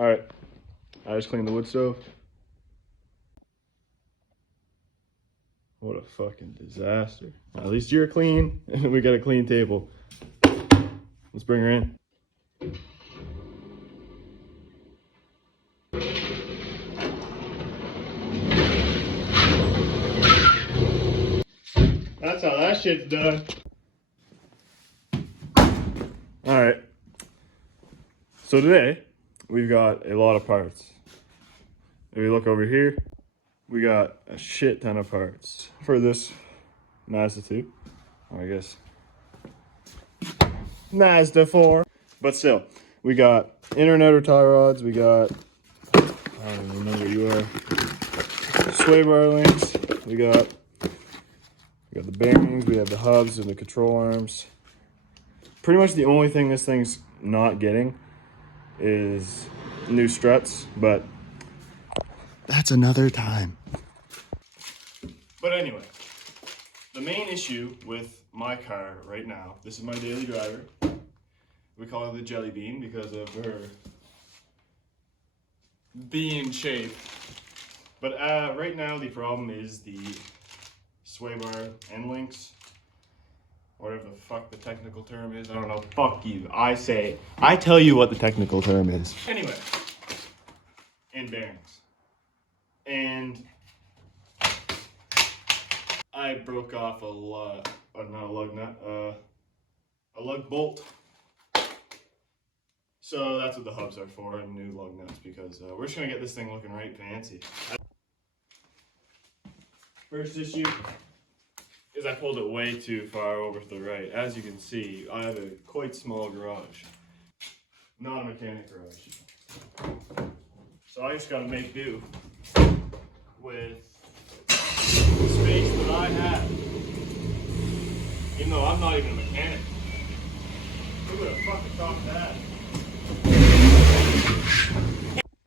All right, I just cleaned the wood stove. What a fucking disaster. At least you're clean, and we got a clean table. Let's bring her in. That's how that shit's done. All right. So today, we've got a lot of parts. If you look over here, we got a shit ton of parts for this Mazda 2. Or I guess Mazda 4. But still, we got inner and outer tie rods. We got, I don't even know where you are, sway bar links. We got the bearings. We have the hubs and the control arms. Pretty much the only thing this thing's not getting is new struts, but that's another time. But anyway, the main issue with my car right now, this is my daily driver. We call her the Jelly Bean because of her bean shape. But right now the problem is the sway bar end links. Whatever the fuck the technical term is. I don't know. Fuck you. I tell you what the technical term is. Anyway. And bearings. And I broke off a lug nut, a lug bolt. So that's what the hubs are for, and new lug nuts, because we're just gonna get this thing looking right fancy. First issue is I pulled it way too far over to the right. As you can see, I have a quite small garage. Not a mechanic garage. So I just gotta make do with the space that I have. Even though I'm not even a mechanic. Who would have fucking thought that?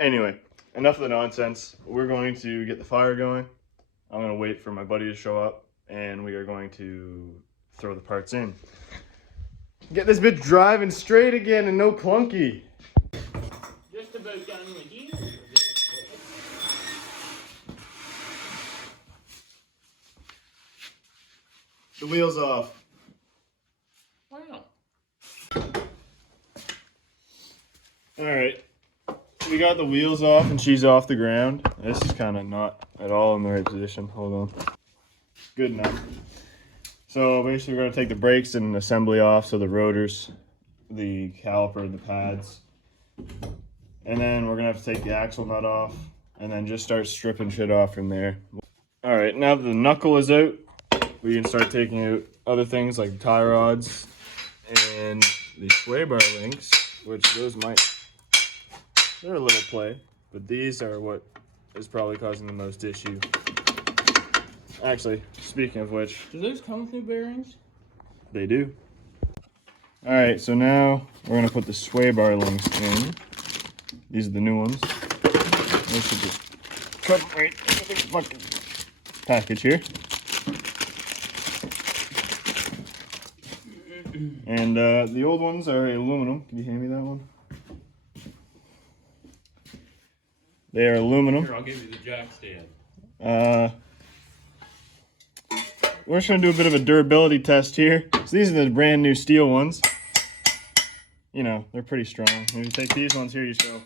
Anyway, enough of the nonsense. We're going to get the fire going. I'm gonna wait for my buddy to show up, and we are going to throw the parts in. Get this bitch driving straight again and no clunky. Just about done with you. The wheel's off. Wow. Alright. We got the wheels off and she's off the ground. This is kind of not at all in the right position. Hold on. Good enough. So basically we're going to take the brakes and assembly off, so the rotors, the caliper, the pads. And then we're going to have to take the axle nut off and then just start stripping shit off from there. Alright, now that the knuckle is out, we can start taking out other things like tie rods and the sway bar links, which those they're a little play, but these are what is probably causing the most issue. Actually, speaking of which, Do those come with new bearings? they do. Alright, so now we're going to put the sway bar links in. These are the new ones. They should just come right into the fucking package here. And the old ones are aluminum. Can you hand me that one? They are aluminum. Here, I'll give you the jack stand. We're just going to do a bit of a durability test here. So these are the brand new steel ones. You know, they're pretty strong. If you take these ones here, you just go.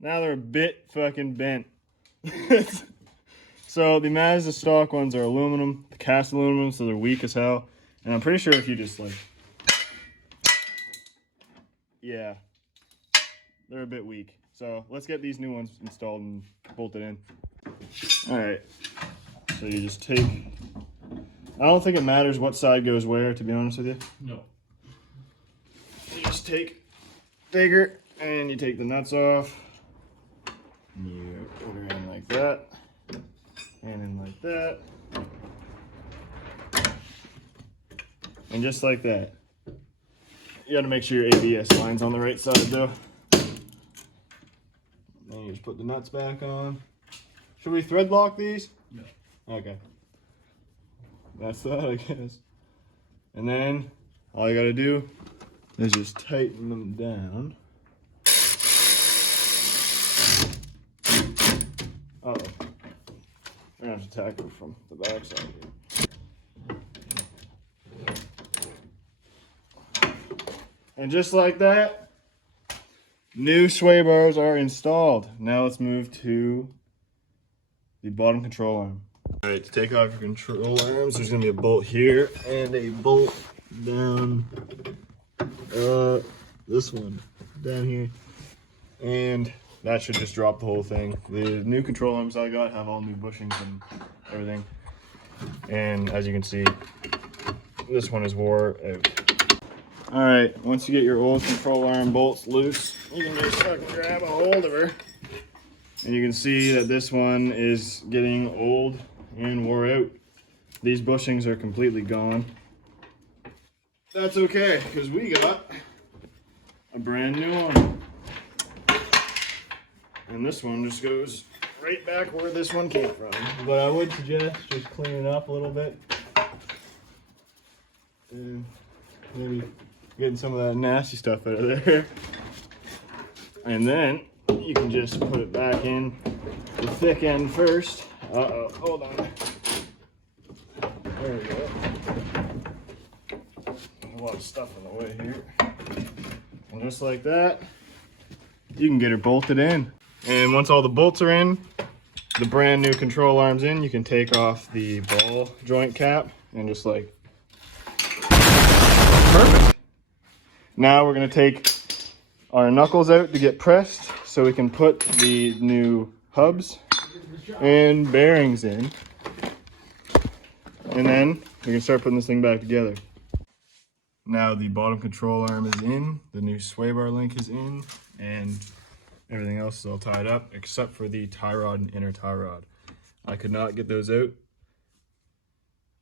Now they're a bit fucking bent. So the Mazda stock ones are aluminum, the cast aluminum, so they're weak as hell. And I'm pretty sure if you just like, yeah, they're a bit weak. So let's get these new ones installed and bolted in. All right, so you just take, I don't think it matters what side goes where, to be honest with you. No. You just take bigger and you take the nuts off. And you put her in like that. And in like that. And just like that. You gotta make sure your ABS line's on the right side though. Then you just put the nuts back on. Should we thread lock these? No. Okay. That's that, I guess. And then all you gotta do is just tighten them down. Uh-oh. We're gonna have to tackle from the back side here. And just like that, new sway bars are installed. Now let's move to the bottom control arm. All right, to take off your control arms, there's gonna be a bolt here and a bolt down, this one down here. And that should just drop the whole thing. The new control arms I got have all new bushings and everything. And as you can see, this one is wore out. All right, once you get your old control arm bolts loose, you can just fucking grab a hold of her. And you can see that this one is getting old and wore out. These bushings are completely gone. That's okay, because we got a brand new one. And this one just goes right back where this one came from. But I would suggest just cleaning it up a little bit. And maybe getting some of that nasty stuff out of there. And then you can just put it back in the thick end first. Uh-oh, hold on. There we go. A lot of stuff in the way here. And just like that, you can get her bolted in. And once all the bolts are in, the brand new control arm's in, you can take off the ball joint cap and just like, perfect. Now we're gonna take our knuckles out to get pressed so we can put the new hubs and bearings in. And then we can start putting this thing back together. Now the bottom control arm is in, the new sway bar link is in, and everything else is all tied up except for the tie rod and inner tie rod. I could not get those out.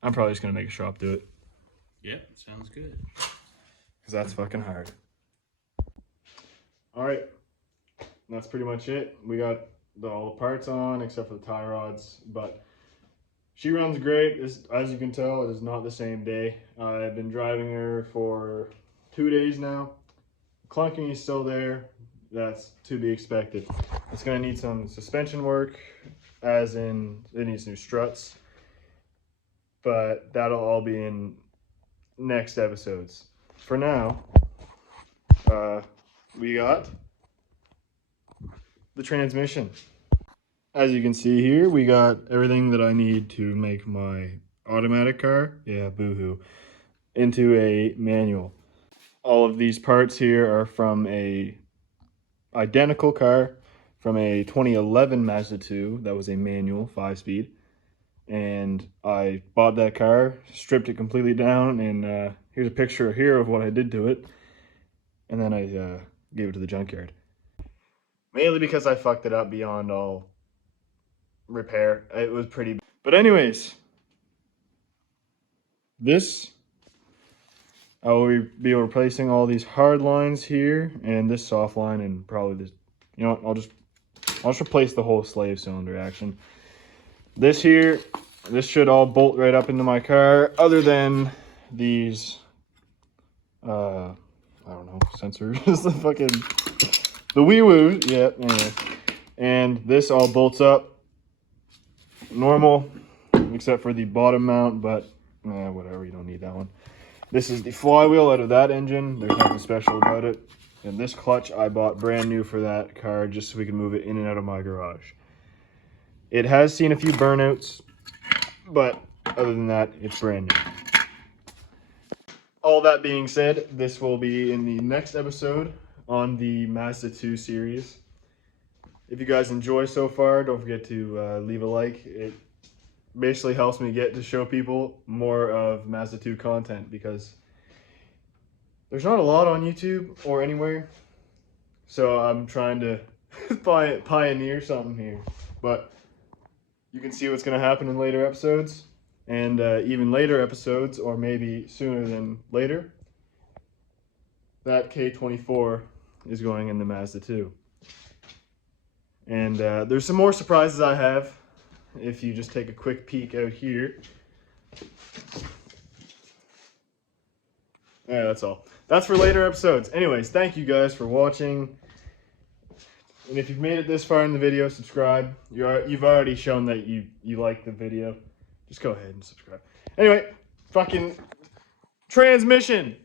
I'm probably just gonna make a shop do it. Yep, sounds good. Because that's fucking hard. Alright, that's pretty much it. We got all the parts on except for the tie rods, but she runs great. As you can tell, it is not the same day. I've been driving her for 2 days now. Clunking is still there. That's to be expected. It's going to need some suspension work, as in it needs new struts, but that'll all be in next episodes. For now, we got the transmission. As you can see here, we got everything that I need to make my automatic car, yeah, boohoo, into a manual. All of these parts here are from a identical car from a 2011 Mazda 2 that was a manual 5-speed, and I bought that car, stripped it completely down, and here's a picture here of what I did to it, and then I gave it to the junkyard. Mainly because I fucked it up beyond all repair. It was pretty, but anyways, this I will be replacing all these hard lines here and this soft line, and probably this, you know what, I'll just replace the whole slave cylinder action. This here, this should all bolt right up into my car, other than these I don't know, sensors, the wee-woo, yeah, anyway. And this all bolts up normal, except for the bottom mount, but whatever, you don't need that one. This is the flywheel out of that engine. There's nothing special about it. And this clutch I bought brand new for that car, just so we can move it in and out of my garage. It has seen a few burnouts, but other than that, it's brand new. All that being said, this will be in the next episode on the Mazda 2 series. If you guys enjoy so far, don't forget to leave a like. It basically helps me get to show people more of Mazda 2 content, because there's not a lot on YouTube or anywhere. So I'm trying to pioneer something here. But you can see what's going to happen in later episodes. And even later episodes, or maybe sooner than later, that K24 is going in the Mazda 2. And there's some more surprises I have. If you just take a quick peek out here. Yeah, that's all. That's for later episodes. Anyways, thank you guys for watching. And if you've made it this far in the video, subscribe. You've already shown that you like the video. Just go ahead and subscribe. Anyway, fucking transmission.